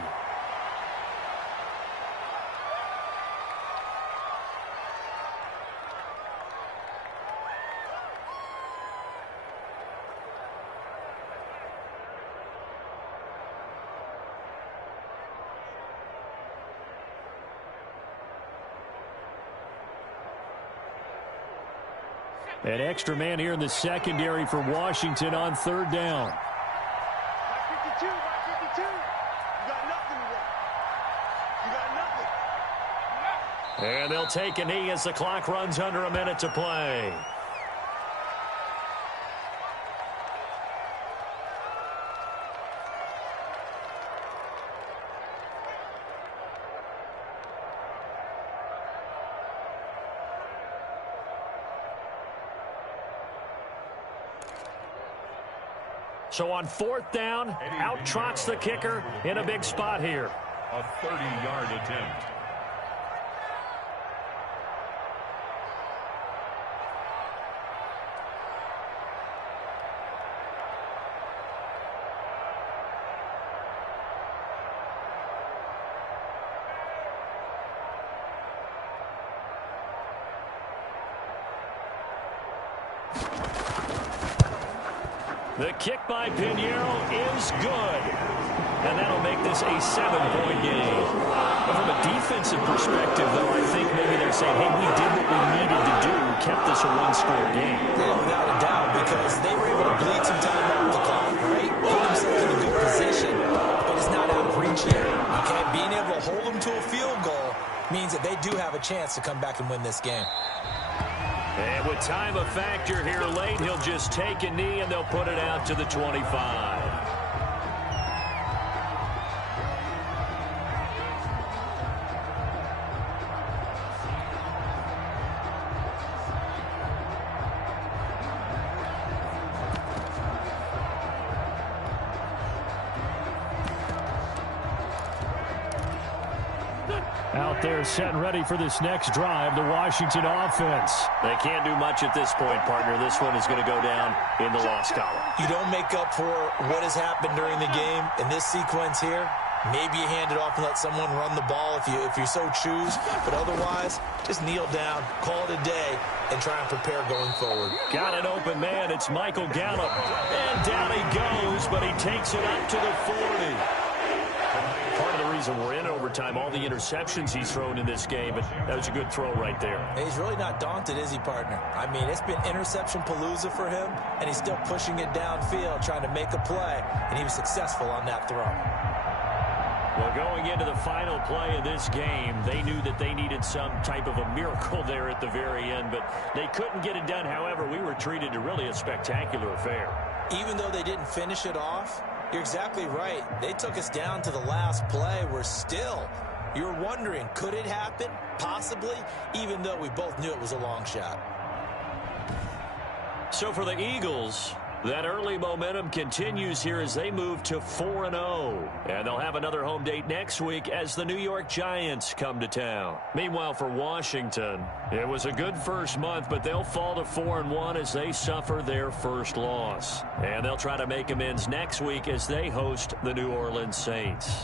An extra man here in the secondary for Washington on third down. 52, 52. You got nothing today. You got nothing. And they'll take a knee as the clock runs under a minute to play. So on fourth down, out trots the kicker in a big spot here. A 30-yard attempt. The kick by Pinheiro is good. And that'll make this a 7-point game. But from a defensive perspective, though, I think maybe they're saying, hey, we did what we needed to do, kept this a one-score game. Yeah, without a doubt, because they were able to bleed some time off the clock, right? Put themselves in a good position, but it's not out of reach yet. Okay, being able to hold them to a field goal means that they do have a chance to come back and win this game. And with time a factor here late, he'll just take a knee and they'll put it out to the 25. Out there set and ready for this next drive, the Washington offense. They can't do much at this point, partner. This one is going to go down in the loss column. You don't make up for what has happened during the game in this sequence here. Maybe you hand it off and let someone run the ball if you so choose. But otherwise, just kneel down, call it a day, and try and prepare going forward. Got an open man. It's Michael Gallup. And down he goes, but he takes it up to the 40. Part of the reason we're in overtime, all the interceptions he's thrown in this game, but that was a good throw right there. He's really not daunted, is he, partner? I mean, it's been interception palooza for him, and he's still pushing it downfield, trying to make a play, and he was successful on that throw. Well, going into the final play of this game, they knew that they needed some type of a miracle there at the very end, but they couldn't get it done. However, we were treated to really a spectacular affair. Even though they didn't finish it off, you're exactly right. They took us down to the last play. We're still, you're wondering, could it happen? Possibly, even though we both knew it was a long shot. So for the Eagles, that early momentum continues here as they move to 4-0. And they'll have another home date next week as the New York Giants come to town. Meanwhile, for Washington, it was a good first month, but they'll fall to 4-1 as they suffer their first loss. And they'll try to make amends next week as they host the New Orleans Saints.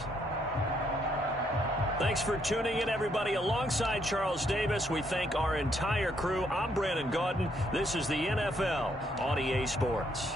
Thanks for tuning in, everybody. Alongside Charles Davis, we thank our entire crew. I'm Brandon Gaudin. This is the NFL on EA Sports.